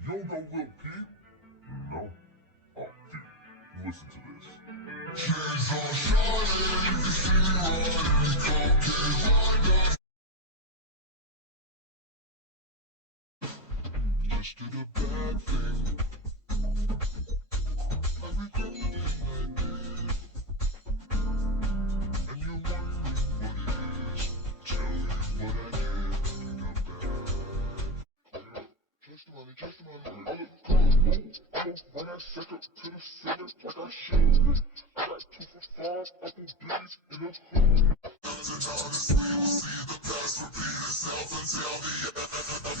You don't know Lil Peep? No. Oh, dude, listen to this. Chains on shining, you can see me riding, cocaine rider. Just did a bad thing. I regret the thing I did. And you're wondering what it is. Tell you what I did. Trust the money, trust the money. I look cool, run that sucker to the ceiling like I should. I got 2 for 5 Applebee's in a hood. Honestly, we'll see the past repeat itself until the end.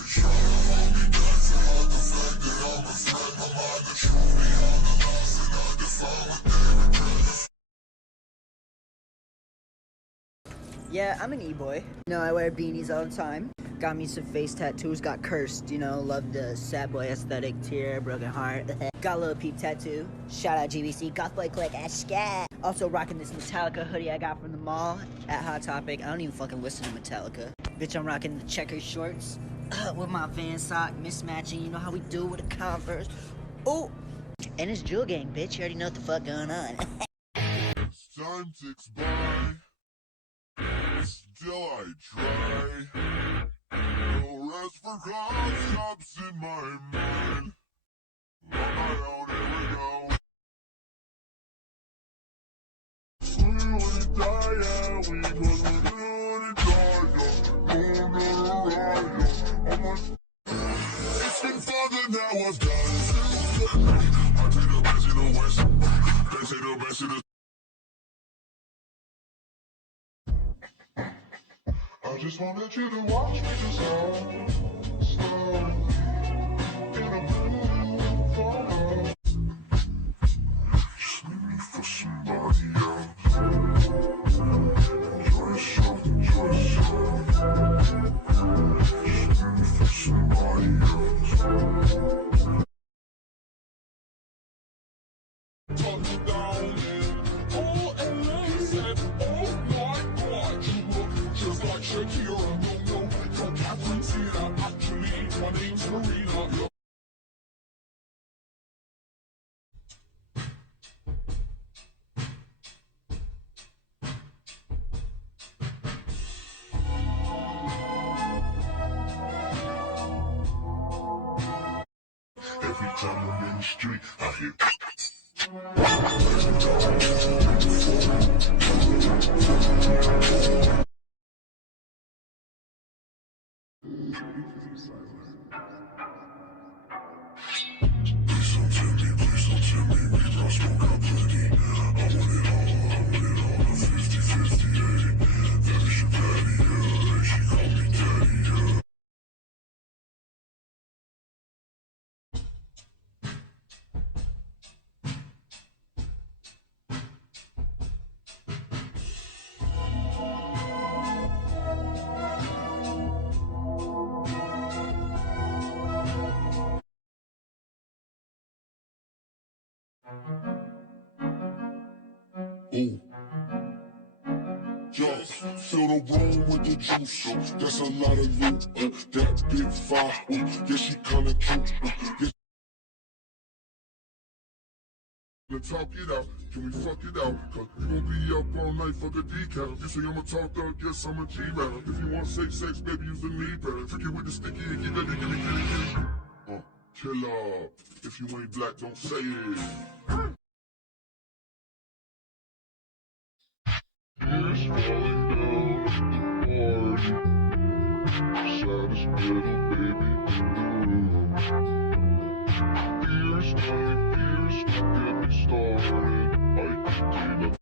Trying to hold me back to hide the fact that I'm a threat. My mind, the truth behind the lies that I define what they regret. Yeah, I'm an eboy. No, I wear beanies all the time. Got me some face tattoos, got cursed, you know, love the sad boy aesthetic, tear, broken heart. Got a little peep tattoo. Shout out GBC, 𝒃𝒂𝒄𝒌. Also rocking this Metallica hoodie I got from the mall at Hot Topic. I don't even fucking listen to Metallica. Bitch, I'm rocking the checker shorts with my Van sock mismatching. You know how we do with a Converse. Oh, and it's Jewel Gang, bitch. You already know what the fuck going on. As time ticks by, still I try. No rest for concepts in my mind. On my own, here we go. We die, yeah, we gonna die, it's been further now, I've done. I take the best in the west. They say the best in the. I just wanted you to watch me just slow, in a blue photo. Just leave me for somebody else. time I'm in the street, I hear. Please don't tell me, we brought smoke out plenty. I want it all, a 50-50, ayy. That is your padilla, ayy. She call me daddy, yeah. Ooh. Yo, fill the room with the juice, that's a lot of loot, that big five, yeah, she kinda cute, yeah. Let's talk it out, can we fuck it out, cause we gon' be up all night, fuck a decaf. You say I'm a talk dog, yes I'm a G-man. If you want safe sex, baby, use the knee pad. Freaky with the sticky, icky, baby, give me. Killer, if you ain't black, don't say it. Tears falling down the party. Saddest middle baby in the room. Fears, don't get me started. I can